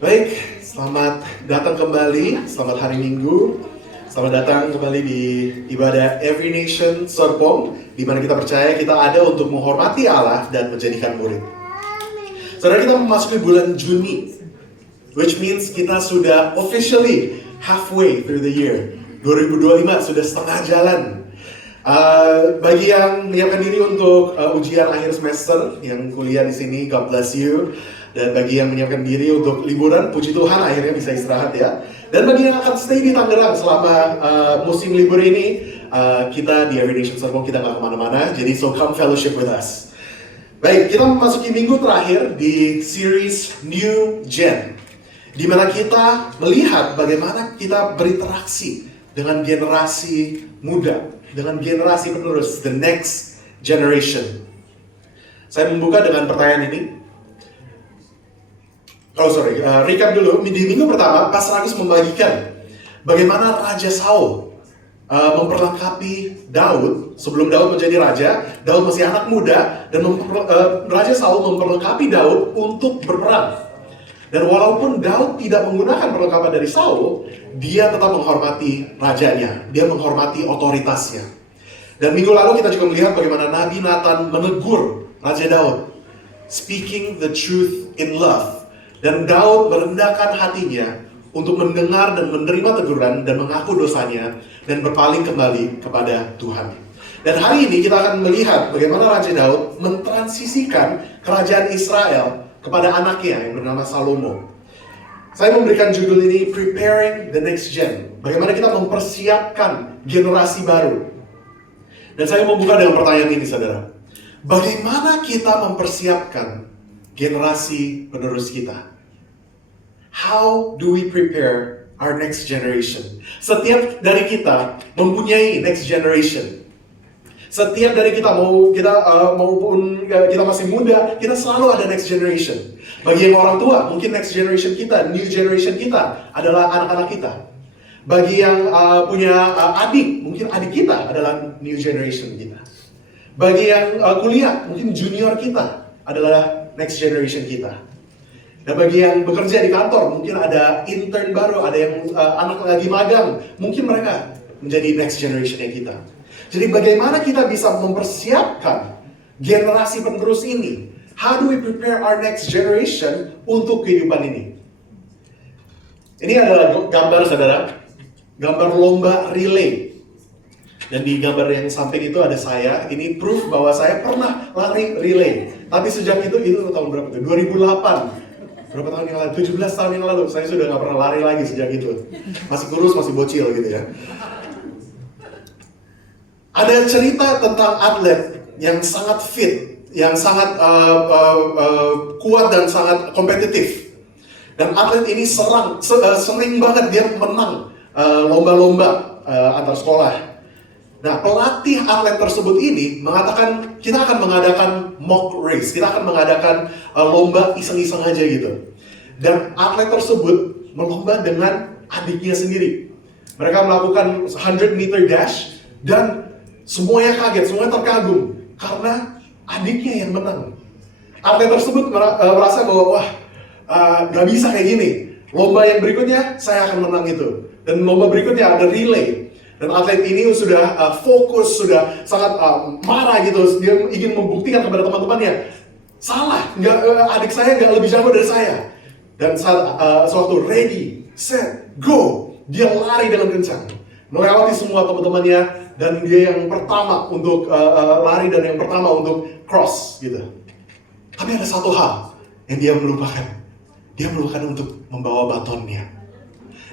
Baik, selamat datang kembali, selamat hari Minggu. Selamat datang kembali di ibadah Every Nation Serpong, di mana kita percaya kita ada untuk menghormati Allah dan menjadikan murid. Saudara, kita memasuki bulan Juni, which means kita sudah officially halfway through the year. 2025 sudah setengah jalan. Bagi yang menyiapkan diri untuk ujian akhir semester, yang kuliah di sini, God bless you. Dan bagi yang menyiapkan diri untuk liburan, puji Tuhan akhirnya bisa istirahat ya. Dan bagi yang akan stay di Tangerang selama musim libur ini, kita di Every Nation Serpong kita nggak kemana-mana, jadi so come fellowship with us. Baik, kita memasuki minggu terakhir di series New Gen, di mana kita melihat bagaimana kita berinteraksi dengan generasi muda, dengan generasi penerus, the next generation. Saya membuka dengan pertanyaan ini. Recap dulu. Di minggu pertama, Pastor Agus membagikan bagaimana Raja Saul memperlengkapi Daud. Sebelum Daud menjadi raja, Daud masih anak muda, dan Raja Saul memperlengkapi Daud untuk berperang. Dan walaupun Daud tidak menggunakan perlengkapan dari Saul, dia tetap menghormati rajanya, dia menghormati otoritasnya. Dan minggu lalu kita juga melihat bagaimana Nabi Nathan menegur Raja Daud, speaking the truth in love. Dan Daud merendahkan hatinya untuk mendengar dan menerima teguran dan mengaku dosanya dan berpaling kembali kepada Tuhan. Dan hari ini kita akan melihat bagaimana Raja Daud mentransisikan kerajaan Israel kepada anaknya yang bernama Salomo. Saya memberikan judul ini Preparing the Next Gen. Bagaimana kita mempersiapkan generasi baru. Dan saya membuka dengan pertanyaan ini, saudara. Bagaimana kita mempersiapkan generasi penerus kita? How do we prepare our next generation? Setiap dari kita mempunyai next generation. Setiap dari kita maupun kita masih muda, kita selalu ada next generation. Bagi yang orang tua, mungkin next generation kita, new generation kita adalah anak-anak kita. Bagi yang punya adik, mungkin adik kita adalah new generation kita. Bagi yang kuliah, mungkin junior kita adalah next generation kita. Dan bagi yang bekerja di kantor, mungkin ada intern baru, ada yang anak lagi magang, mungkin mereka menjadi next generation-nya kita. Jadi bagaimana kita bisa mempersiapkan generasi penerus ini? How do we prepare our next generation untuk kehidupan ini? Ini adalah gambar, saudara, gambar lomba relay. Dan di gambar yang samping itu ada saya. Ini proof bahwa saya pernah lari relay. Tapi sejak itu tahun berapa itu? 2008. Berapa tahun yang lalu? 17 tahun yang lalu. Saya sudah gak pernah lari lagi sejak itu. Masih kurus, masih bocil gitu ya. Ada cerita tentang atlet yang sangat fit, yang sangat kuat dan sangat kompetitif. Dan atlet ini sering banget dia menang lomba-lomba antar sekolah. Nah, pelatih atlet tersebut ini mengatakan kita akan mengadakan mock race, kita akan mengadakan lomba iseng-iseng aja gitu. Dan atlet tersebut melomba dengan adiknya sendiri. Mereka melakukan 100 meter dash dan semuanya kaget, semuanya terkagum karena adiknya yang menang. Atlet tersebut merasa bahwa gak bisa kayak gini. Lomba yang berikutnya saya akan menang itu. Dan lomba berikutnya ada relay. Dan atlet ini sudah fokus, sudah sangat marah gitu. Dia ingin membuktikan kepada teman-temannya, salah, adik saya nggak lebih jago dari saya. Dan sewaktu ready, set, go, dia lari dengan kencang, melewati semua teman-temannya, dan dia yang pertama untuk lari dan yang pertama untuk cross gitu. Tapi ada satu hal yang dia melupakan. Dia melupakan untuk membawa batonnya.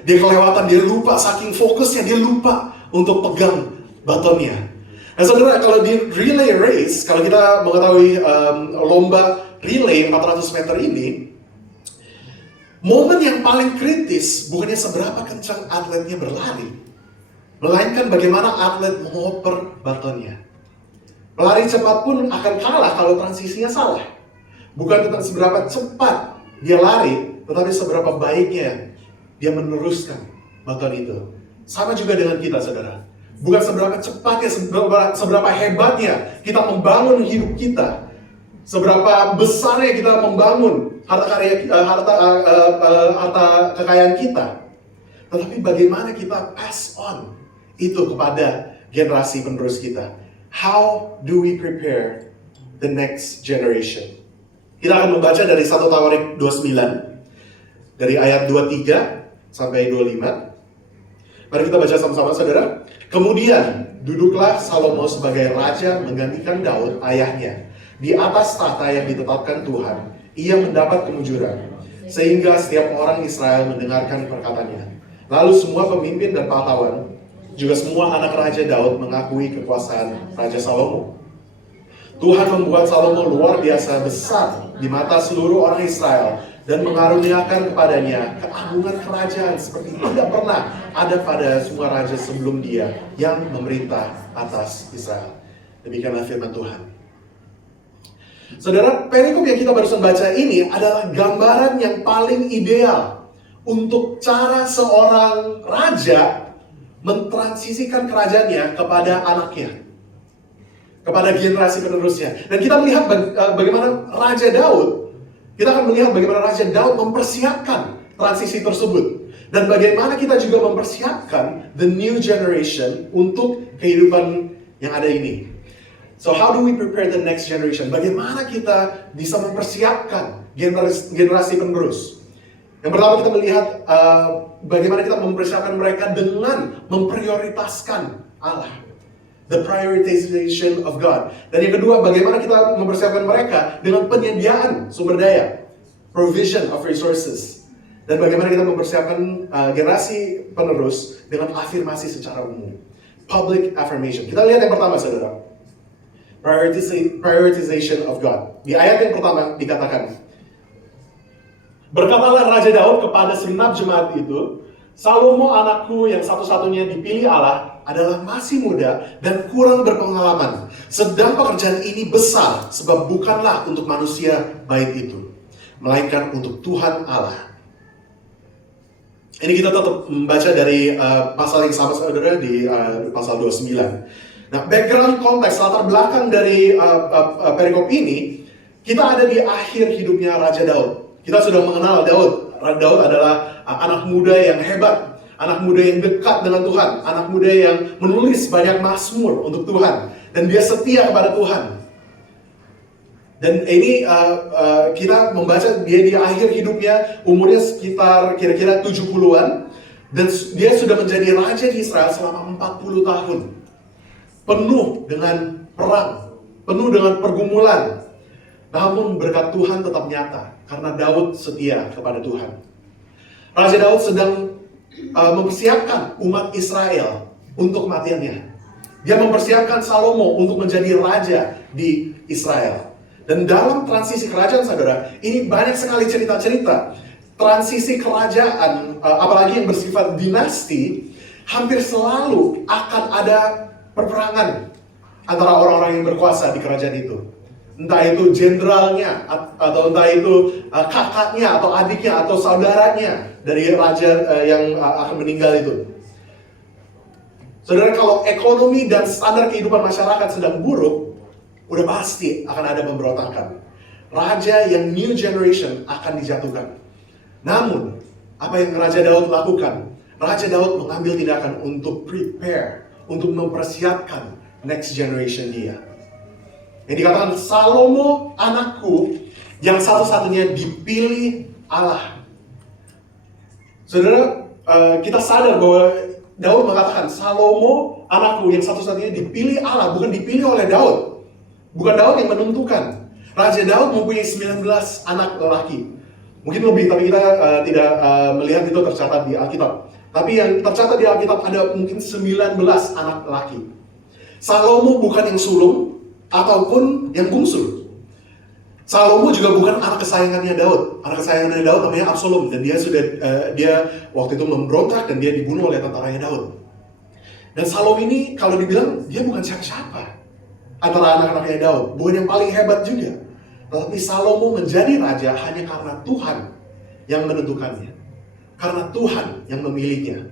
Dia kelewatan, dia lupa, saking fokusnya dia lupa untuk pegang batonnya. Nah saudara, kalau di relay race, kalau kita mengetahui lomba relay 400 meter ini, momen yang paling kritis bukannya seberapa kencang atletnya berlari, melainkan bagaimana atlet mengoper batonnya. Pelari cepat pun akan kalah kalau transisinya salah. Bukan tentang seberapa cepat dia lari, tetapi seberapa baiknya dia meneruskan baton itu. Sama juga dengan kita, saudara. Bukan seberapa cepatnya, seberapa hebatnya kita membangun hidup kita. seberapa besarnya kita membangun harta kekayaan kita, tetapi bagaimana kita pass on itu kepada generasi penerus kita. How do we prepare the next generation? Kita akan membaca dari 1 Tawarik 29, dari ayat 23 sampai 25. Mari kita baca sama-sama, saudara. Kemudian duduklah Salomo sebagai raja menggantikan Daud ayahnya di atas tahta yang ditetapkan Tuhan. Ia mendapat kemujuran sehingga setiap orang Israel mendengarkan perkataannya. Lalu semua pemimpin dan pahlawan, juga semua anak Raja Daud mengakui kekuasaan Raja Salomo. Tuhan membuat Salomo luar biasa besar di mata seluruh orang Israel dan mengaruniakan kepadanya keagungan kerajaan seperti tidak pernah ada pada semua raja sebelum dia yang memerintah atas Israel. Demikianlah firman Tuhan. Saudara, perikop yang kita barusan baca ini adalah gambaran yang paling ideal untuk cara seorang raja mentransisikan kerajaannya kepada anaknya, kepada generasi penerusnya. Dan kita melihat bagaimana Raja Daud, kita akan melihat bagaimana Raja Daud mempersiapkan transisi tersebut. Dan bagaimana kita juga mempersiapkan the new generation untuk kehidupan yang ada ini. So how do we prepare the next generation? Bagaimana kita bisa mempersiapkan generasi penerus? Yang pertama kita melihat bagaimana kita mempersiapkan mereka dengan memprioritaskan Allah. The prioritization of God. Dan yang kedua, bagaimana kita mempersiapkan mereka dengan penyediaan sumber daya. Provision of resources. Dan bagaimana kita mempersiapkan generasi penerus dengan afirmasi secara umum. Public affirmation. Kita lihat yang pertama, saudara. Prioritization of God. Di ayat yang pertama dikatakan, berkatalah Raja Daud kepada segenap jemaat itu, Salomo anakku yang satu-satunya dipilih Allah adalah masih muda dan kurang berpengalaman. Sedang pekerjaan ini besar, sebab bukanlah untuk manusia baik itu, melainkan untuk Tuhan Allah. Ini kita tetap membaca dari pasal yang sama, saudara, di pasal 29. Nah, background konteks, latar belakang dari perikop ini, kita ada di akhir hidupnya Raja Daud. Kita sudah mengenal Daud. Daud adalah anak muda yang hebat, anak muda yang dekat dengan Tuhan, anak muda yang menulis banyak mazmur untuk Tuhan, dan dia setia kepada Tuhan. Dan ini kita membaca dia di akhir hidupnya, umurnya sekitar kira-kira 70-an, dan dia sudah menjadi raja di Israel selama 40 tahun. Penuh dengan perang, penuh dengan pergumulan. Namun berkat Tuhan tetap nyata, karena Daud setia kepada Tuhan. Raja Daud sedang mempersiapkan umat Israel untuk kematiannya. Dia mempersiapkan Salomo untuk menjadi raja di Israel. Dan dalam transisi kerajaan, saudara, ini banyak sekali cerita-cerita. Transisi kerajaan, apalagi yang bersifat dinasti, hampir selalu akan ada perperangan antara orang-orang yang berkuasa di kerajaan itu. Entah itu jenderalnya, atau entah itu kakaknya, atau adiknya, atau saudaranya dari raja yang akan meninggal itu. Saudara, kalau ekonomi dan standar kehidupan masyarakat sedang buruk, udah pasti akan ada pemberontakan. Raja yang new generation akan dijatuhkan. Namun, apa yang Raja Daud lakukan? Raja Daud mengambil tindakan untuk prepare, untuk mempersiapkan next generation dia. Yang dikatakan, Salomo anakku yang satu-satunya dipilih Allah. Saudara, kita sadar bahwa Daud mengatakan, Salomo anakku yang satu-satunya dipilih Allah, bukan dipilih oleh Daud. Bukan Daud yang menentukan. Raja Daud mempunyai 19 anak lelaki. Mungkin lebih, tapi kita tidak melihat itu tercatat di Alkitab. Tapi yang tercatat di Alkitab ada mungkin 19 anak lelaki. Salomo bukan yang sulung ataupun yang bungsu. Salomo juga bukan anak kesayangannya Daud. Anak kesayangannya Daud namanya Absalom, dan dia waktu itu memberontak dan dia dibunuh oleh tentaranya Daud. Dan Salomo ini kalau dibilang dia bukan siapa-siapa antara anak-anaknya Daud, bukan yang paling hebat juga. Tetapi Salomo menjadi raja hanya karena Tuhan yang menentukannya, karena Tuhan yang memilihnya,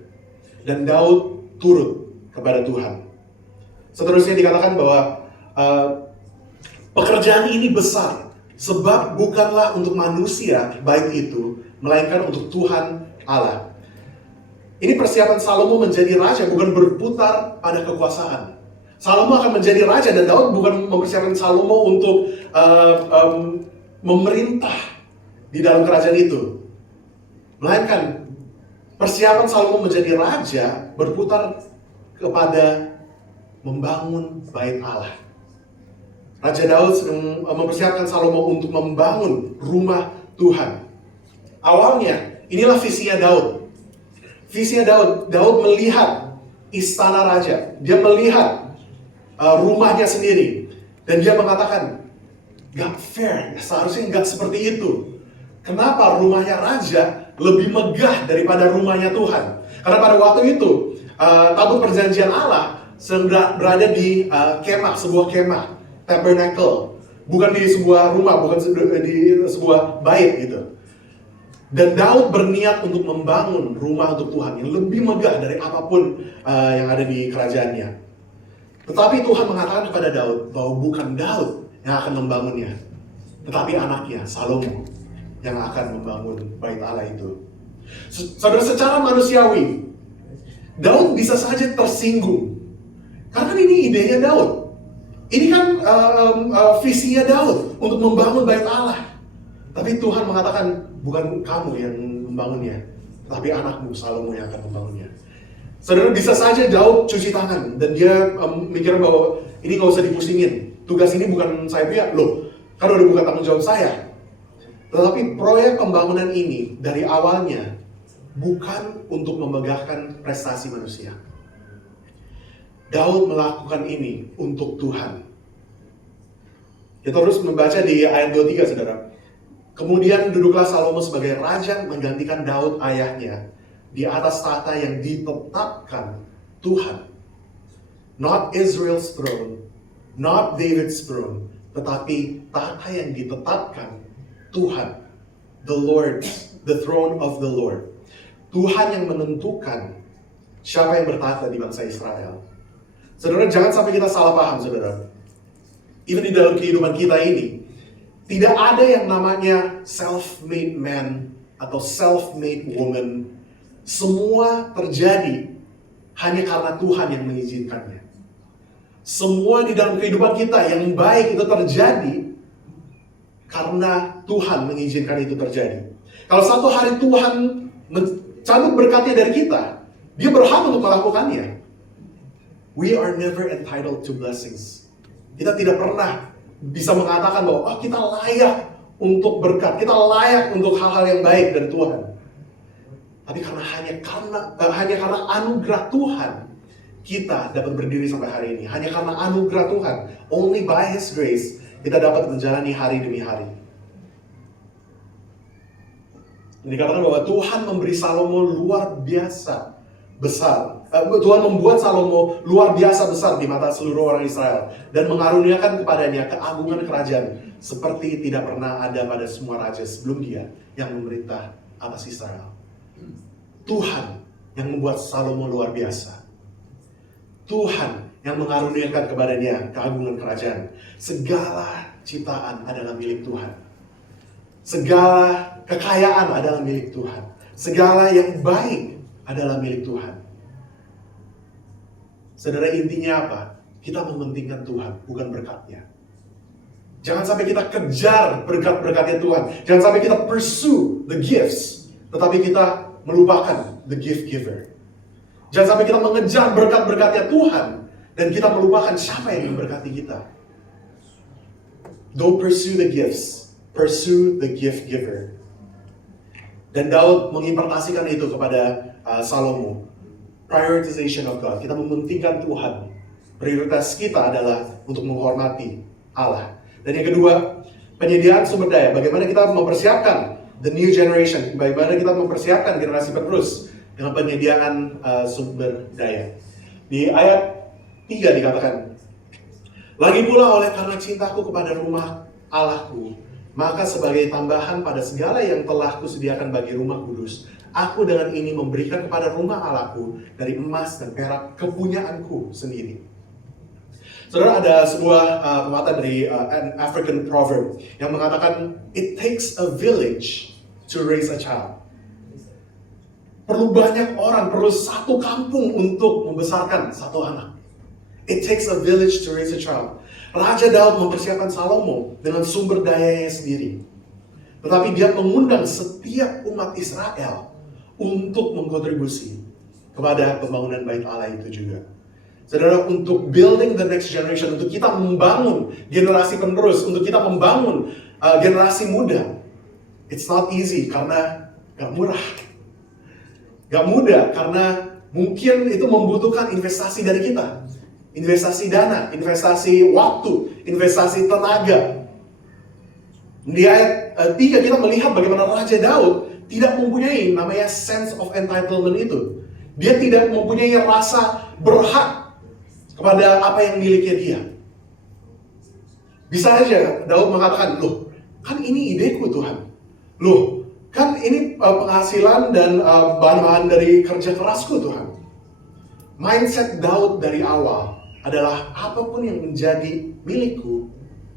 dan Daud turut kepada Tuhan. Seterusnya dikatakan bahwa pekerjaan ini besar, Sebab bukanlah untuk manusia baik itu, melainkan untuk Tuhan Allah. Ini persiapan Salomo menjadi raja bukan berputar pada kekuasaan. Salomo akan menjadi raja dan Daud bukan mempersiapkan Salomo untuk memerintah di dalam kerajaan itu. Melainkan persiapan Salomo menjadi raja berputar kepada membangun bait Allah. Raja Daud sedang mempersiapkan Salomo untuk membangun rumah Tuhan. Awalnya, inilah visinya Daud. Visinya Daud melihat istana raja. Dia melihat rumahnya sendiri. Dan dia mengatakan, gak fair, seharusnya gak seperti itu. Kenapa rumahnya raja lebih megah daripada rumahnya Tuhan? Karena pada waktu itu, tabut perjanjian Allah sedang berada di kemah, sebuah kemah. Tabernacle, bukan di sebuah rumah, bukan di sebuah bait gitu. Dan Daud berniat untuk membangun rumah untuk Tuhan yang lebih megah dari apapun yang ada di kerajaannya. Tetapi Tuhan mengatakan kepada Daud bahwa bukan Daud yang akan membangunnya, tetapi anaknya Salomo yang akan membangun bait Allah itu. Saudara, secara manusiawi, Daud bisa saja tersinggung karena ini idenya Daud. Ini kan visinya Daud untuk membangun bait Allah. Tapi Tuhan mengatakan bukan kamu yang membangunnya, tapi anakmu Salomo yang akan membangunnya. Saudara, bisa saja Daud cuci tangan dan dia mikir bahwa ini nggak usah dipusingin. Tugas ini bukan saya punya, loh, kan udah bukan tanggung jawab saya. Tetapi proyek pembangunan ini dari awalnya bukan untuk memegahkan prestasi manusia. Daud melakukan ini untuk Tuhan. Kita terus membaca di ayat 23, saudara. Kemudian duduklah Salomo sebagai raja menggantikan Daud ayahnya di atas tahta yang ditetapkan Tuhan. Not Israel's throne, not David's throne, tetapi tahta yang ditetapkan Tuhan. The Lord, the throne of the Lord. Tuhan yang menentukan siapa yang bertahta di bangsa Israel. Saudara, jangan sampai kita salah paham, saudara. Even di dalam kehidupan kita ini, tidak ada yang namanya self-made man atau self-made woman. Semua terjadi hanya karena Tuhan yang mengizinkannya. Semua di dalam kehidupan kita yang baik itu terjadi karena Tuhan mengizinkan itu terjadi. Kalau satu hari Tuhan mencabut berkatnya dari kita, Dia berhak untuk melakukannya. We are never entitled to blessings. Kita tidak pernah bisa mengatakan bahwa kita layak untuk berkat, kita layak untuk hal-hal yang baik dari Tuhan. Tapi hanya karena anugerah Tuhan, kita dapat berdiri sampai hari ini. Hanya karena anugerah Tuhan, only by His grace, kita dapat menjalani hari demi hari. Dikatakan bahwa Tuhan memberi Salomo luar biasa besar. Tuhan membuat Salomo luar biasa besar di mata seluruh orang Israel dan mengaruniakan kepadanya keagungan kerajaan seperti tidak pernah ada pada semua raja sebelum dia yang memerintah atas Israel. Tuhan yang membuat Salomo luar biasa. Tuhan yang mengaruniakan kepadanya keagungan kerajaan. Segala ciptaan adalah milik Tuhan. Segala kekayaan adalah milik Tuhan. Segala yang baik adalah milik Tuhan. Saudara, intinya apa? Kita mementingkan Tuhan, bukan berkatnya. Jangan sampai kita kejar berkat-berkatnya Tuhan. Jangan sampai kita pursue the gifts, tetapi kita melupakan the gift giver. Jangan sampai kita mengejar berkat-berkatnya Tuhan, dan kita melupakan siapa yang memberkati kita. Don't pursue the gifts, pursue the gift giver. Dan Daud mengimpartasikan itu kepada Salomo. Prioritization of God. Kita mementingkan Tuhan. Prioritas kita adalah untuk menghormati Allah. Dan yang kedua, penyediaan sumber daya. Bagaimana kita mempersiapkan the new generation. Bagaimana kita mempersiapkan generasi penerus dengan penyediaan sumber daya. Di ayat 3 dikatakan, lagi pula oleh karena cintaku kepada rumah Allahku, maka sebagai tambahan pada segala yang telah kusediakan bagi rumah kudus, aku dengan ini memberikan kepada rumah Allahku dari emas dan perak kepunyaanku sendiri. Saudara, ada sebuah pepatah dari an African proverb yang mengatakan, it takes a village to raise a child. Perlu banyak orang, perlu satu kampung untuk membesarkan satu anak. It takes a village to raise a child. Raja Daud mempersiapkan Salomo dengan sumber dayanya sendiri. Tetapi dia mengundang setiap umat Israel untuk mengkontribusi kepada pembangunan Bait Allah itu juga. Saudara, untuk building the next generation, untuk kita membangun generasi penerus, untuk kita membangun generasi muda, it's not easy karena gak murah. Gak mudah karena mungkin itu membutuhkan investasi dari kita. Investasi dana, investasi waktu, investasi tenaga. Di ayat 3 kita melihat bagaimana Raja Daud tidak mempunyai namanya sense of entitlement itu. Dia tidak mempunyai rasa berhak kepada apa yang miliknya dia. Bisa aja Daud mengatakan, loh, kan ini ideku Tuhan. Loh, kan ini penghasilan dan bahan-bahan dari kerja kerasku Tuhan. Mindset Daud dari awal adalah apapun yang menjadi milikku,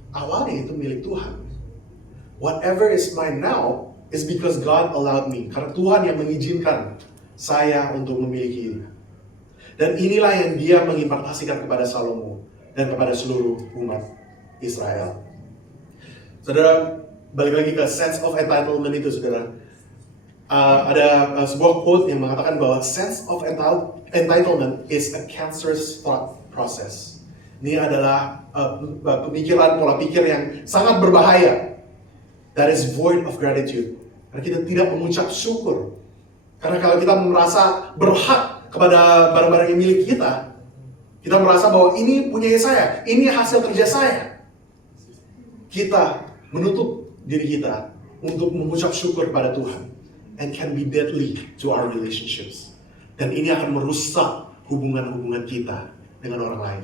awalnya itu milik Tuhan. Whatever is mine now is because God allowed me. Karena Tuhan yang mengizinkan saya untuk memilikinya. Dan inilah yang dia mengimpartasikan kepada Salomo dan kepada seluruh umat Israel. Saudara, balik lagi ke sense of entitlement itu, saudara. Ada sebuah quote yang mengatakan bahwa sense of entitlement is a cancerous thought process. Ini adalah pemikiran, pola pikir yang sangat berbahaya. That is void of gratitude. Karena kita tidak mengucap syukur. Karena kalau kita merasa berhak kepada barang-barang yang milik kita, kita merasa bahwa ini punya saya, ini hasil kerja saya. Kita menutup diri kita untuk mengucap syukur kepada Tuhan, and can be deadly to our relationships. Dan ini akan merusak hubungan-hubungan kita dengan orang lain.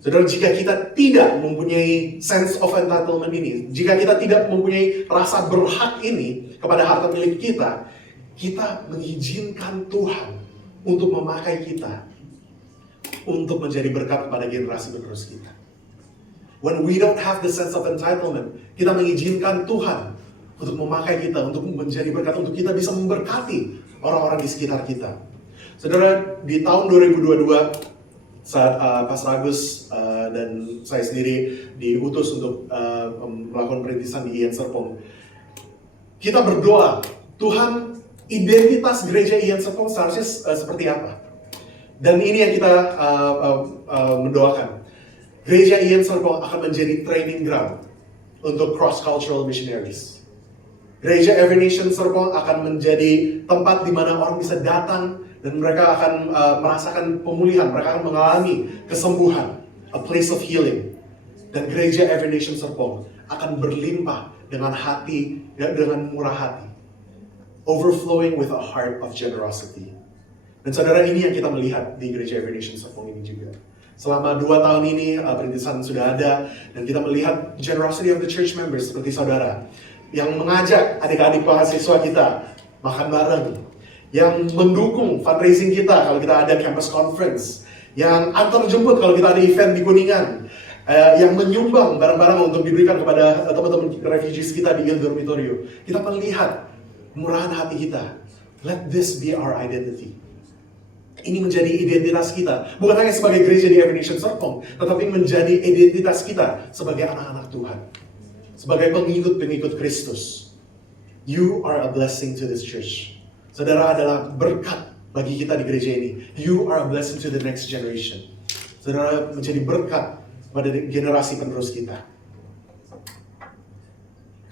Saudara, jika kita tidak mempunyai sense of entitlement ini, jika kita tidak mempunyai rasa berhak ini kepada harta milik kita, kita mengizinkan Tuhan untuk memakai kita untuk menjadi berkat kepada generasi penerus kita. When we don't have the sense of entitlement, kita mengizinkan Tuhan untuk memakai kita, untuk menjadi berkat, untuk kita bisa memberkati orang-orang di sekitar kita. Saudara, di tahun 2022, saat Pastor Agus dan saya sendiri diutus untuk melakukan perintisan di IAN Serpong, kita berdoa, Tuhan, identitas gereja IAN Serpong seharusnya seperti apa? Dan ini yang kita mendoakan. Gereja IAN Serpong akan menjadi training ground untuk cross-cultural missionaries. Gereja Every Nation Serpong akan menjadi tempat di mana orang bisa datang dan mereka akan merasakan pemulihan, mereka akan mengalami kesembuhan, a place of healing. Dan gereja Every Nation Serpong akan berlimpah dengan hati, dengan murah hati, overflowing with a heart of generosity. Dan saudara, ini yang kita melihat di gereja Every Nation Serpong ini juga. Selama 2 tahun ini perintisan sudah ada, dan kita melihat generosity of the church members seperti saudara yang mengajak adik-adik mahasiswa kita makan bareng, yang mendukung fundraising kita kalau kita ada campus conference, yang antar jemput kalau kita ada event di Kuningan, yang menyumbang barang-barang untuk diberikan kepada teman-teman refugees kita di Il Dormitorio. Kita melihat murahan hati kita. Let this be our identity. Ini menjadi identitas kita, bukan hanya sebagai gereja di Every Nation Serpong, tetapi menjadi identitas kita sebagai anak-anak Tuhan, sebagai pengikut-pengikut Kristus. You are a blessing to this church. Saudara adalah berkat bagi kita di gereja ini. You are a blessing to the next generation. Saudara menjadi berkat pada generasi penerus kita.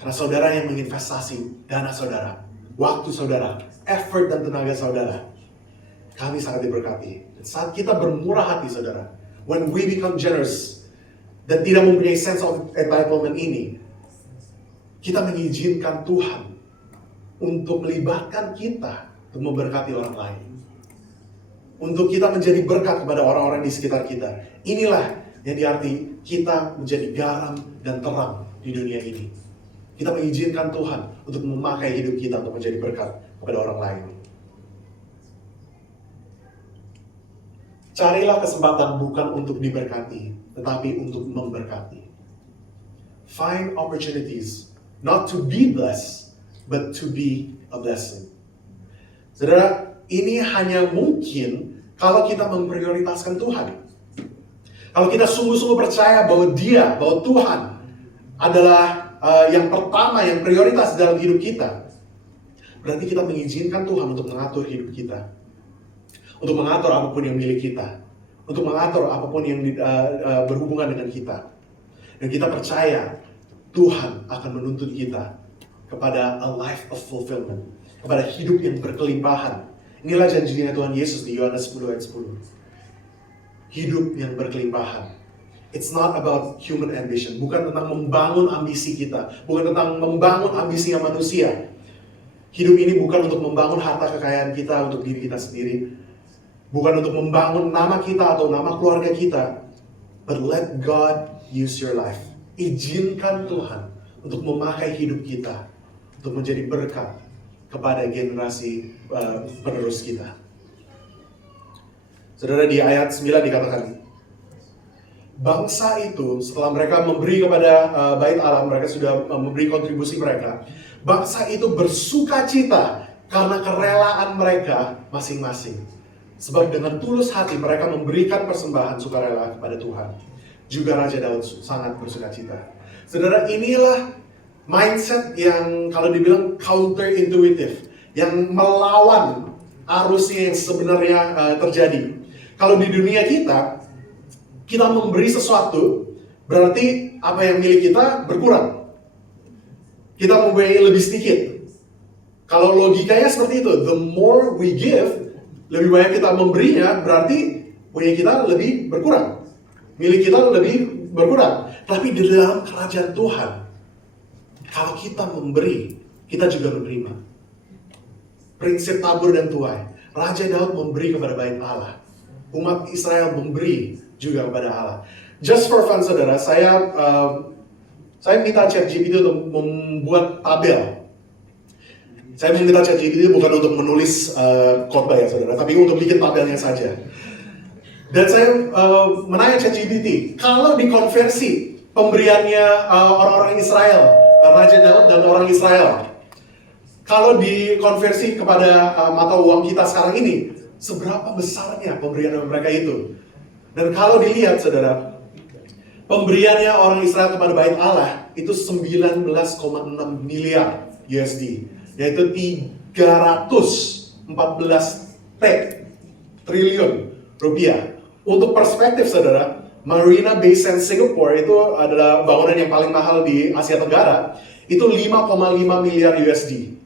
Karena saudara yang menginvestasi dana saudara, waktu saudara, effort dan tenaga saudara, kami sangat diberkati. Dan saat kita bermurah hati, saudara, when we become generous dan tidak mempunyai sense of entitlement ini, kita mengizinkan Tuhan untuk melibatkan kita untuk memberkati orang lain, untuk kita menjadi berkat kepada orang-orang di sekitar kita. Inilah yang diarti kita menjadi garam dan terang di dunia ini. Kita mengizinkan Tuhan untuk memakai hidup kita untuk menjadi berkat kepada orang lain. Carilah kesempatan bukan untuk diberkati, tetapi untuk memberkati. Find opportunities, not to be blessed, but to be a blessing. Saudara, ini hanya mungkin kalau kita memprioritaskan Tuhan. Kalau kita sungguh-sungguh percaya bahwa Tuhan adalah yang pertama, yang prioritas dalam hidup kita, berarti kita mengizinkan Tuhan untuk mengatur hidup kita, untuk mengatur apapun yang milik kita, untuk mengatur apapun yang berhubungan dengan kita. Dan kita percaya Tuhan akan menuntut kita kepada a life of fulfillment, kepada hidup yang berkelimpahan. Inilah janjinya Tuhan Yesus di Yohanes 10 ayat 10. Hidup yang berkelimpahan. It's not about human ambition. Bukan tentang membangun ambisi kita. Bukan tentang membangun ambisi manusia. Hidup ini bukan untuk membangun harta kekayaan kita untuk diri kita sendiri. Bukan untuk membangun nama kita atau nama keluarga kita. But let God use your life. Izinkan Tuhan untuk memakai hidup kita. Untuk menjadi berkat kepada generasi penerus kita. Saudara, di ayat 9 dikatakan, bangsa itu setelah mereka memberi kepada bait Allah, mereka sudah memberi kontribusi mereka. Bangsa itu bersuka cita karena kerelaan mereka masing-masing. Sebab dengan tulus hati mereka memberikan persembahan sukarela kepada Tuhan. Juga Raja Daud sangat bersuka cita. Saudara, inilah mindset yang kalau dibilang counterintuitive, yang melawan arusnya yang sebenarnya terjadi. Kalau di dunia kita memberi sesuatu, berarti apa yang milik kita berkurang. Kita mempunyai lebih sedikit. Kalau logikanya seperti itu, the more we give, lebih banyak kita memberinya, berarti punya kita lebih berkurang. Milik kita lebih berkurang. Tapi di dalam kerajaan Tuhan, kalau kita memberi, kita juga menerima. Prinsip tabur dan tuai. Raja Daud memberi kepada bait Allah. Umat Israel memberi juga kepada Allah. Just for fun, saudara, saya minta ChatGPT untuk membuat tabel. Saya meminta ChatGPT bukan untuk menulis khotbah ya, saudara, tapi untuk bikin tabelnya saja. Dan saya menanya ChatGPT, kalau dikonversi pemberiannya orang-orang Israel, Raja Daud dan orang Israel, kalau dikonversi kepada mata uang kita sekarang ini, seberapa besarnya pemberian mereka itu? Dan kalau dilihat, saudara, pemberiannya orang Israel kepada bait Allah itu 19,6 miliar USD, yaitu 314 triliun rupiah. Untuk perspektif, saudara, Marina Bay Sands Singapore itu adalah bangunan yang paling mahal di Asia Tenggara. Itu 5,5 miliar USD.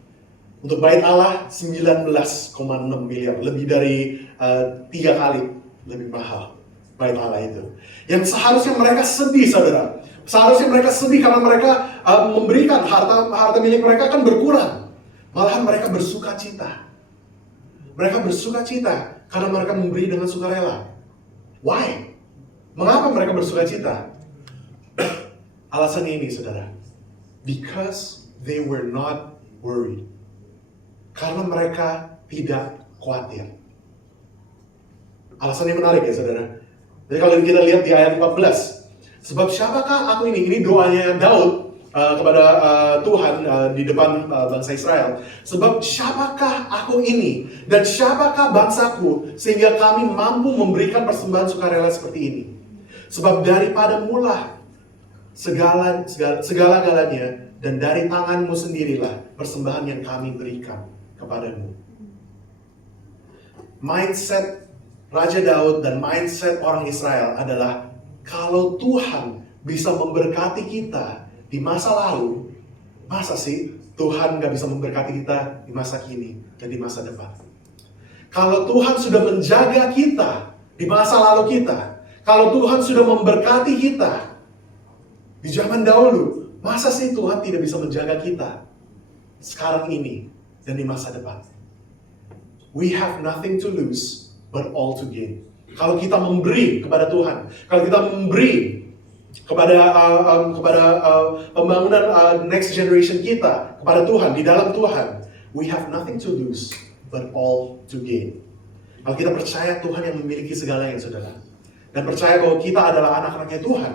Untuk bait Allah 19,6 miliar, lebih dari 3 kali lebih mahal bait Allah itu. Yang seharusnya mereka sedih, saudara. Seharusnya mereka sedih karena mereka memberikan harta milik mereka kan berkurang. Malahan mereka bersuka cita. Mereka bersuka cita karena mereka memberi dengan sukarela. Why? Mengapa mereka bersuka cita? Alasannya ini, saudara. Because they were not worried. Karena mereka tidak khawatir. Alasannya menarik ya, saudara. Jadi kalau kita lihat di ayat 14. Sebab siapakah aku ini? Ini doanya Daud kepada Tuhan di depan bangsa Israel. Sebab siapakah aku ini? Dan siapakah bangsaku? Sehingga kami mampu memberikan persembahan sukarela seperti ini. Sebab daripada mula segala-galanya, dan dari tanganmu sendirilah persembahan yang kami berikan kepadamu. Mindset Raja Daud dan mindset orang Israel adalah kalau Tuhan bisa memberkati kita di masa lalu, masa sih Tuhan gak bisa memberkati kita di masa kini dan di masa depan? Kalau Tuhan sudah menjaga kita di masa lalu kita, kalau Tuhan sudah memberkati kita di zaman dahulu, masa sih Tuhan tidak bisa menjaga kita sekarang ini dan di masa depan? We have nothing to lose, but all to gain. Kalau kita memberi kepada Tuhan, kalau kita memberi kepada pembangunan next generation kita, kepada Tuhan, di dalam Tuhan, we have nothing to lose, but all to gain. Kalau kita percaya Tuhan yang memiliki segalanya, saudara, dan percaya bahwa kita adalah anak-anaknya Tuhan,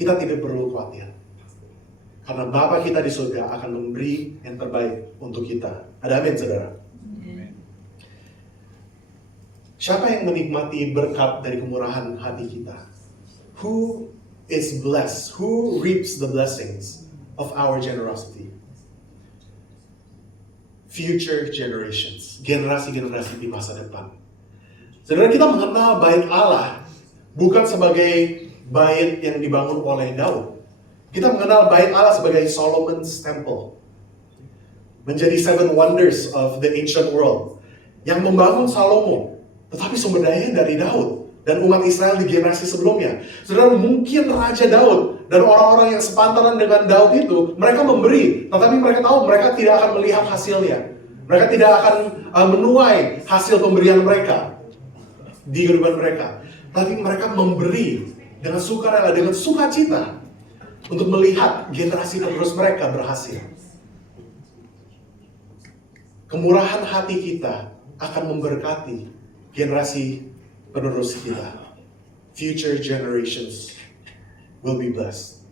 kita tidak perlu khawatir. Karena Bapa kita di surga akan memberi yang terbaik untuk kita. Ada amin, saudara? Siapa yang menikmati berkat dari kemurahan hati kita? Who is blessed? Who reaps the blessings of our generosity? Future generations. Generasi-generasi di masa depan. Saudara, kita mengenal bait Allah bukan sebagai bait yang dibangun oleh Daud. Kita mengenal bait Allah sebagai Solomon's Temple. Menjadi 7 wonders of the ancient world. Yang membangun Salomo. Tetapi sumber dayanya dari Daud dan umat Israel di generasi sebelumnya. Saudara, mungkin Raja Daud dan orang-orang yang sepantaran dengan Daud itu, mereka memberi, tetapi mereka tahu mereka tidak akan melihat hasilnya. Mereka tidak akan menuai hasil pemberian mereka di kehidupan mereka. Tapi mereka memberi dengan sukarela, dengan sukacita untuk melihat generasi penerus mereka berhasil. Kemurahan hati kita akan memberkati generasi penerus kita. Future generations will be blessed.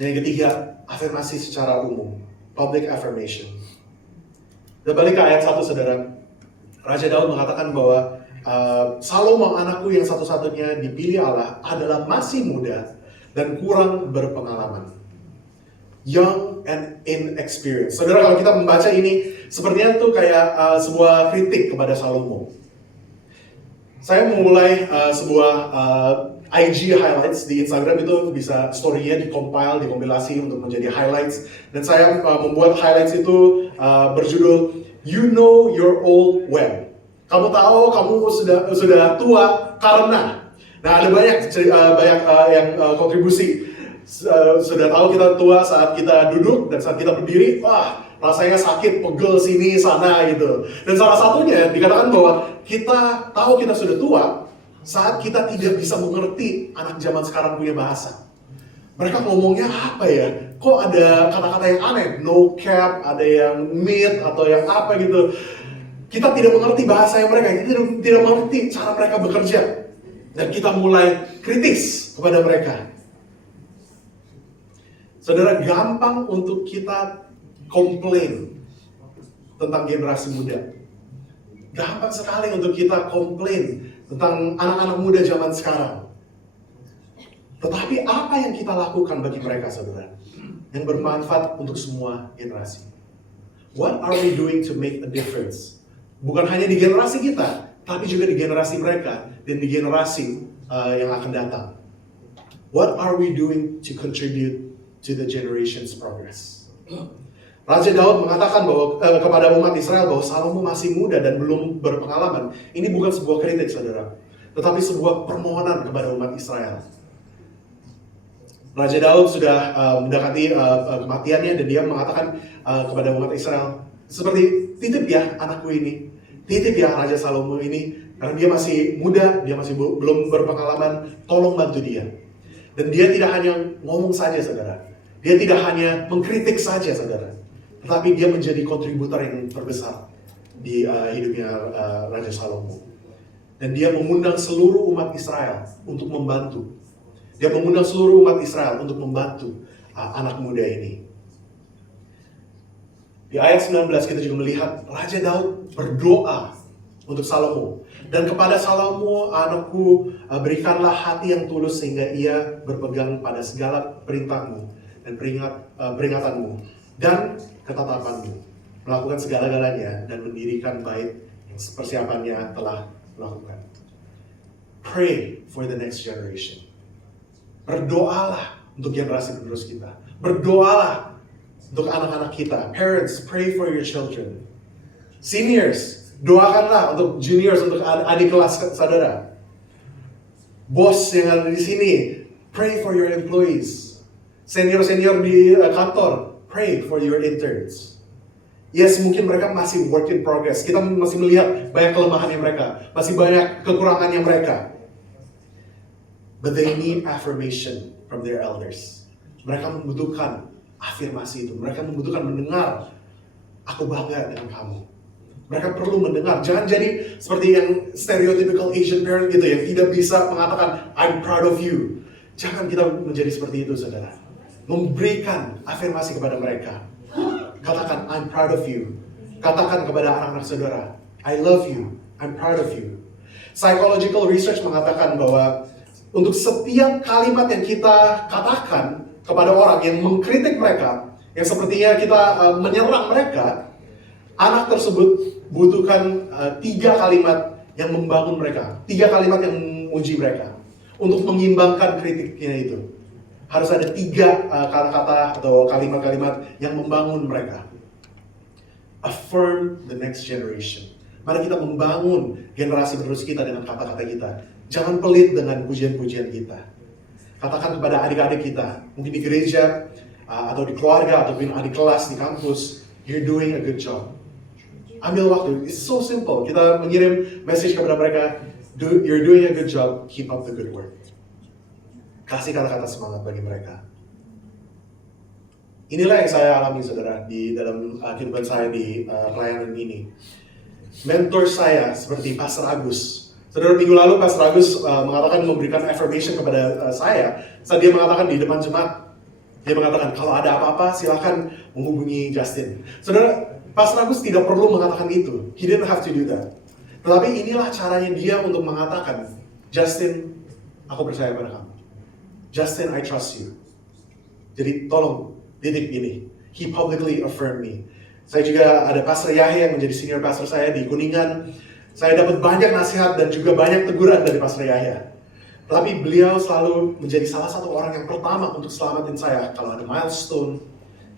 Dan yang ketiga, afirmasi secara umum. Public affirmation. Dan balik ke ayat 1, saudara. Raja Daud mengatakan bahwa Salomo anakku yang satu-satunya dipilih Allah adalah masih muda dan kurang berpengalaman. Young and inexperienced. Saudara, kalau kita membaca ini, sepertinya itu kayak sebuah kritik kepada Salomo. Saya memulai sebuah IG highlights di Instagram. Itu bisa story-nya dikompilasi untuk menjadi highlights. Dan saya membuat highlights itu berjudul You Know You're Old When. Kamu tahu kamu sudah tua karena. Nah, ada banyak yang kontribusi. Sudah tahu kita tua saat kita duduk dan saat kita berdiri, wah, rasanya sakit, pegel sini sana gitu. Dan salah satunya dikatakan bahwa kita tahu kita sudah tua saat kita tidak bisa mengerti anak zaman sekarang punya bahasa. Mereka ngomongnya apa ya? Kok ada kata-kata yang aneh? No cap, ada yang mid atau yang apa gitu. Kita tidak mengerti bahasa yang mereka, kita tidak mengerti cara mereka bekerja. Dan kita mulai kritis kepada mereka. Saudara, gampang untuk kita komplain tentang generasi muda. Gampang sekali untuk kita komplain tentang anak-anak muda zaman sekarang. Tetapi apa yang kita lakukan bagi mereka, saudara? Yang bermanfaat untuk semua generasi. What are we doing to make a difference? Bukan hanya di generasi kita, tapi juga di generasi mereka dan di generasi yang akan datang. What are we doing to contribute to the generation's progress? Raja Daud mengatakan bahwa kepada umat Israel bahwa Salomo masih muda dan belum berpengalaman. Ini bukan sebuah kritik, saudara, tetapi sebuah permohonan kepada umat Israel. Raja Daud sudah mendekati kematiannya dan dia mengatakan kepada umat Israel, seperti titip ya anakku ini, titip ya Raja Salomo ini, karena dia masih muda, dia masih belum berpengalaman, tolong bantu dia. Dan dia tidak hanya ngomong saja, saudara. Dia tidak hanya mengkritik saja, saudara. Tetapi dia menjadi kontributor yang terbesar di hidupnya Raja Salomo. Dan dia mengundang seluruh umat Israel untuk membantu. Dia mengundang seluruh umat Israel untuk membantu anak muda ini. Di ayat 19 kita juga melihat Raja Daud berdoa untuk Salomo. Dan kepada Salomo, anakku, berikanlah hati yang tulus sehingga ia berpegang pada segala perintahmu dan peringatanmu dan ketetapanmu, melakukan segala-galanya dan mendirikan bait yang persiapannya telah melakukan. Pray for the next generation. Berdoalah untuk generasi penerus kita. Berdoalah untuk anak-anak kita. Parents, pray for your children. Seniors, doakanlah untuk juniors, untuk adik kelas saudara. Bos yang ada di sini, pray for your employees. Senior-senior di kantor, pray for your interns. Yes, mungkin mereka masih work in progress. Kita masih melihat banyak kelemahannya mereka, masih banyak kekurangannya mereka. But they need affirmation from their elders. Mereka membutuhkan afirmasi itu. Mereka membutuhkan mendengar, aku bangga dengan kamu. Mereka perlu mendengar. Jangan jadi seperti yang stereotypical Asian parent gitu yang tidak bisa mengatakan I'm proud of you. Jangan kita menjadi seperti itu, saudara. Memberikan afirmasi kepada mereka. Katakan I'm proud of you. Katakan kepada anak-anak saudara, I love you. I'm proud of you. Psychological research mengatakan bahwa untuk setiap kalimat yang kita katakan kepada orang yang mengkritik mereka, yang sepertinya kita menyerang mereka, anak tersebut butuhkan 3 kalimat yang membangun mereka, 3 kalimat yang memuji mereka untuk mengimbangkan kritiknya itu. Harus ada 3 kata-kata atau kalimat-kalimat yang membangun mereka. Affirm the next generation. Mari kita membangun generasi penerus kita dengan kata-kata kita. Jangan pelit dengan pujian-pujian kita. Katakan kepada adik-adik kita, mungkin di gereja, atau di keluarga, atau adik kelas di kampus, you're doing a good job. Ambil waktu, it's so simple. Kita mengirim message kepada mereka, you're doing a good job, keep up the good work. Kasih kata-kata semangat bagi mereka. Inilah yang saya alami, saudara, di dalam kehidupan saya di pelayanan ini. Mentor saya seperti Pastor Agus. Saudara, minggu lalu Pastor Agus mengatakan memberikan affirmation kepada saya saat dia mengatakan di depan jemaat. Dia mengatakan, kalau ada apa-apa silakan menghubungi Justin. Saudara, Pastor Agus tidak perlu mengatakan itu. He didn't have to do that. Tetapi inilah caranya dia untuk mengatakan, Justin, aku percaya pada kamu. Justin, I trust you. Jadi tolong, titik ini. He publicly affirmed me. Saya juga ada Pastor Yahya yang menjadi senior pastor saya di Kuningan. Saya dapat banyak nasihat dan juga banyak teguran dari Pastor Yahya. Tapi beliau selalu menjadi salah satu orang yang pertama untuk selamatin saya. Kalau ada milestone,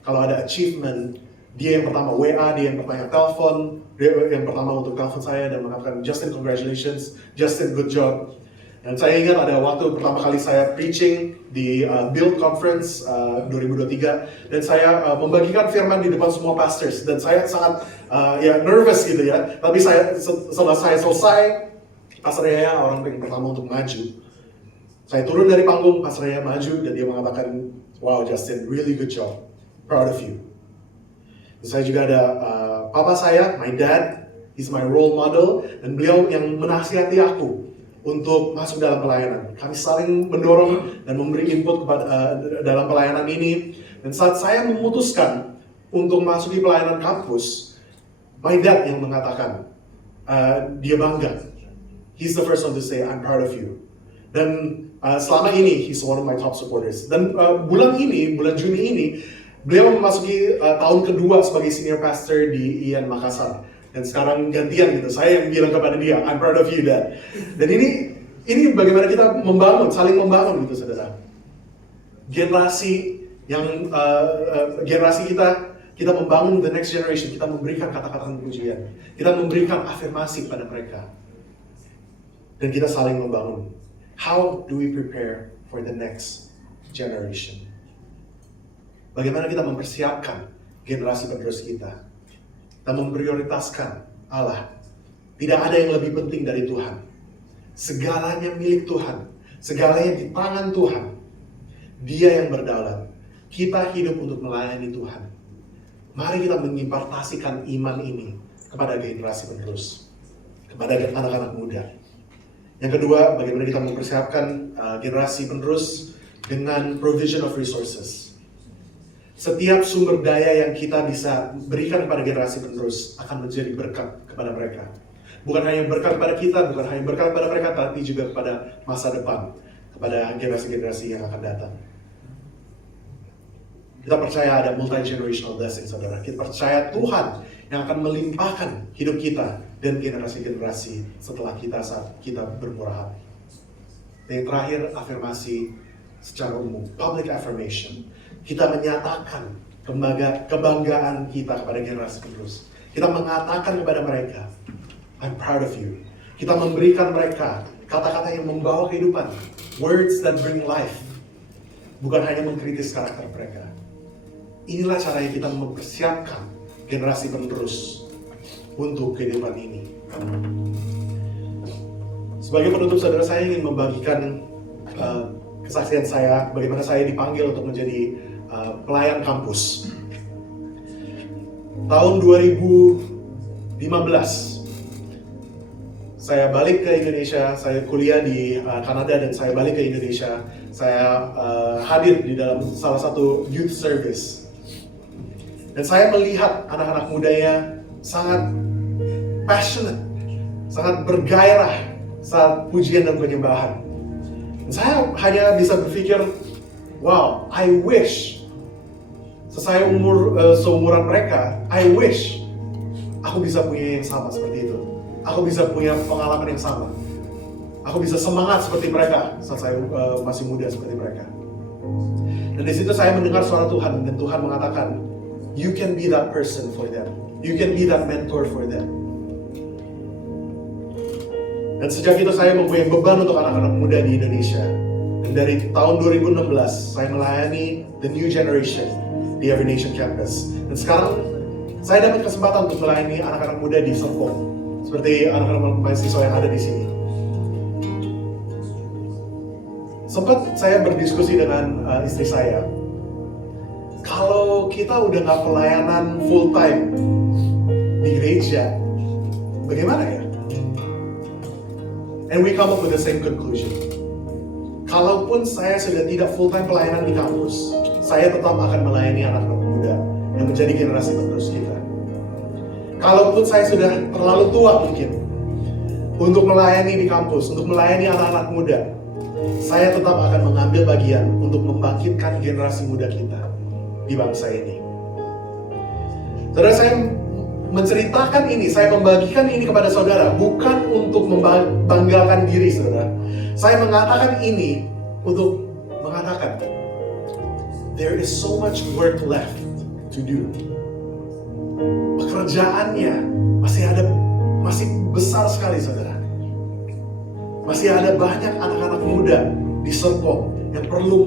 kalau ada achievement, dia yang pertama WA, dia yang pertama telepon, dia yang pertama untuk telepon saya dan mengatakan, Justin, congratulations, Justin, good job. Dan saya ingat ada waktu pertama kali saya preaching di Build Conference 2023 dan saya membagikan firman di depan semua pastors dan saya sangat nervous gitu ya. Tapi setelah saya selesai, Pastor Yaya orang yang pertama untuk maju. Saya turun dari panggung, Pastor Yaya maju dan dia mengatakan, wow Justin, really good job, proud of you. Dan saya juga ada papa saya, my dad, he's my role model dan beliau yang menasihati aku untuk masuk dalam pelayanan. Kami saling mendorong dan memberi input kepada dalam pelayanan ini. Dan saat saya memutuskan untuk masuk di pelayanan kampus, my dad yang mengatakan, dia bangga. He's the first one to say, I'm proud of you. Dan selama ini, he's one of my top supporters. Dan bulan Juni ini, beliau memasuki tahun kedua sebagai senior pastor di IAN Makassar. Dan sekarang gantian gitu, saya yang bilang kepada dia, I'm proud of you, Dad. Dan ini bagaimana kita saling membangun gitu, saudara. Generasi kita membangun the next generation, kita memberikan kata-kata pujian, kita memberikan afirmasi pada mereka. Dan kita saling membangun. How do we prepare for the next generation? Bagaimana kita mempersiapkan generasi penerus kita? Kita memprioritaskan Allah. Tidak ada yang lebih penting dari Tuhan. Segalanya milik Tuhan. Segalanya di tangan Tuhan. Dia yang berdaulat. Kita hidup untuk melayani Tuhan. Mari kita mengimpartasikan iman ini kepada generasi penerus. Kepada anak-anak muda. Yang kedua, bagaimana kita mempersiapkan generasi penerus dengan provision of resources. Setiap sumber daya yang kita bisa berikan kepada generasi penerus akan menjadi berkat kepada mereka. Bukan hanya berkat kepada kita, bukan hanya berkat kepada mereka, tapi juga kepada masa depan, kepada generasi-generasi yang akan datang. Kita percaya ada multi-generational blessing, saudara. Kita percaya Tuhan yang akan melimpahkan hidup kita dan generasi-generasi setelah kita saat kita bermurah hati. Dan yang terakhir, afirmasi secara umum, public affirmation. Kita menyatakan kebanggaan kita kepada generasi penerus. Kita mengatakan kepada mereka, I'm proud of you. Kita memberikan mereka kata-kata yang membawa kehidupan, words that bring life. Bukan hanya mengkritis karakter mereka. Inilah caranya kita mempersiapkan generasi penerus untuk kehidupan ini. Sebagai penutup, saudara, saya ingin membagikan kesaksian saya, bagaimana saya dipanggil untuk menjadi pelayan kampus. Tahun 2017 saya balik ke Indonesia, saya kuliah di Kanada dan saya balik ke Indonesia. Saya hadir di dalam salah satu youth service. Dan saya melihat anak-anak mudanya sangat passionate, sangat bergairah saat pujian dan penyembahan. Dan saya hanya bisa berpikir, wow, I wish seumuran mereka, I wish aku bisa punya yang sama seperti itu. Aku bisa punya pengalaman yang sama. Aku bisa semangat seperti mereka saat saya masih muda seperti mereka. Dan di situ saya mendengar suara Tuhan dan Tuhan mengatakan, you can be that person for them. You can be that mentor for them. Dan sejak itu saya mempunyai beban untuk anak-anak muda di Indonesia. Dan dari tahun 2016 saya melayani the new generation di Every Nation Campus. Dan sekarang saya dapat kesempatan untuk melayani anak-anak muda di Serpong. Seperti anak-anak mahasiswa yang ada di sini. Sempat saya berdiskusi dengan istri saya. Kalau kita udah nggak pelayanan full time di gereja, bagaimana ya? And we come up with the same conclusion. Kalaupun saya sudah tidak full time pelayanan di kampus, saya tetap akan melayani anak-anak muda yang menjadi generasi penerus kita. Kalaupun saya sudah terlalu tua mungkin untuk melayani di kampus, untuk melayani anak-anak muda, saya tetap akan mengambil bagian untuk membangkitkan generasi muda kita di bangsa ini. Saudara, saya menceritakan ini, saya membagikan ini kepada saudara, bukan untuk membanggakan diri saudara. Saya mengatakan ini untuk mengatakan, there is so much work left to do. Pekerjaannya masih besar sekali saudara. Masih ada banyak anak-anak muda di Serpong yang perlu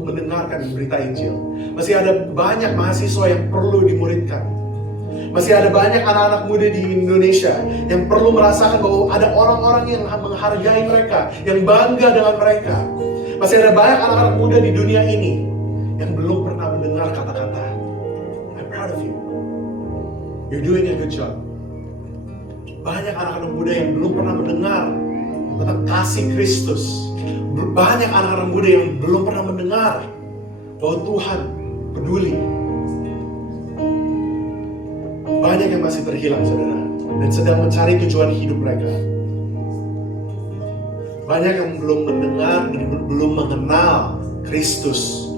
mendengarkan berita Injil. Masih ada banyak mahasiswa yang perlu dimuridkan. Masih ada banyak anak-anak muda di Indonesia yang perlu merasakan bahwa ada orang-orang yang menghargai mereka, yang bangga dengan mereka. Masih ada banyak anak-anak muda di dunia ini yang belum pernah mendengar kata-kata, I'm proud of you. You're doing a good job. Banyak anak-anak muda yang belum pernah mendengar tentang kasih Kristus. Banyak anak-anak muda yang belum pernah mendengar bahwa Tuhan peduli. Banyak yang masih terhilang saudara dan sedang mencari tujuan hidup mereka. Banyak yang belum mendengar dan belum mengenal Kristus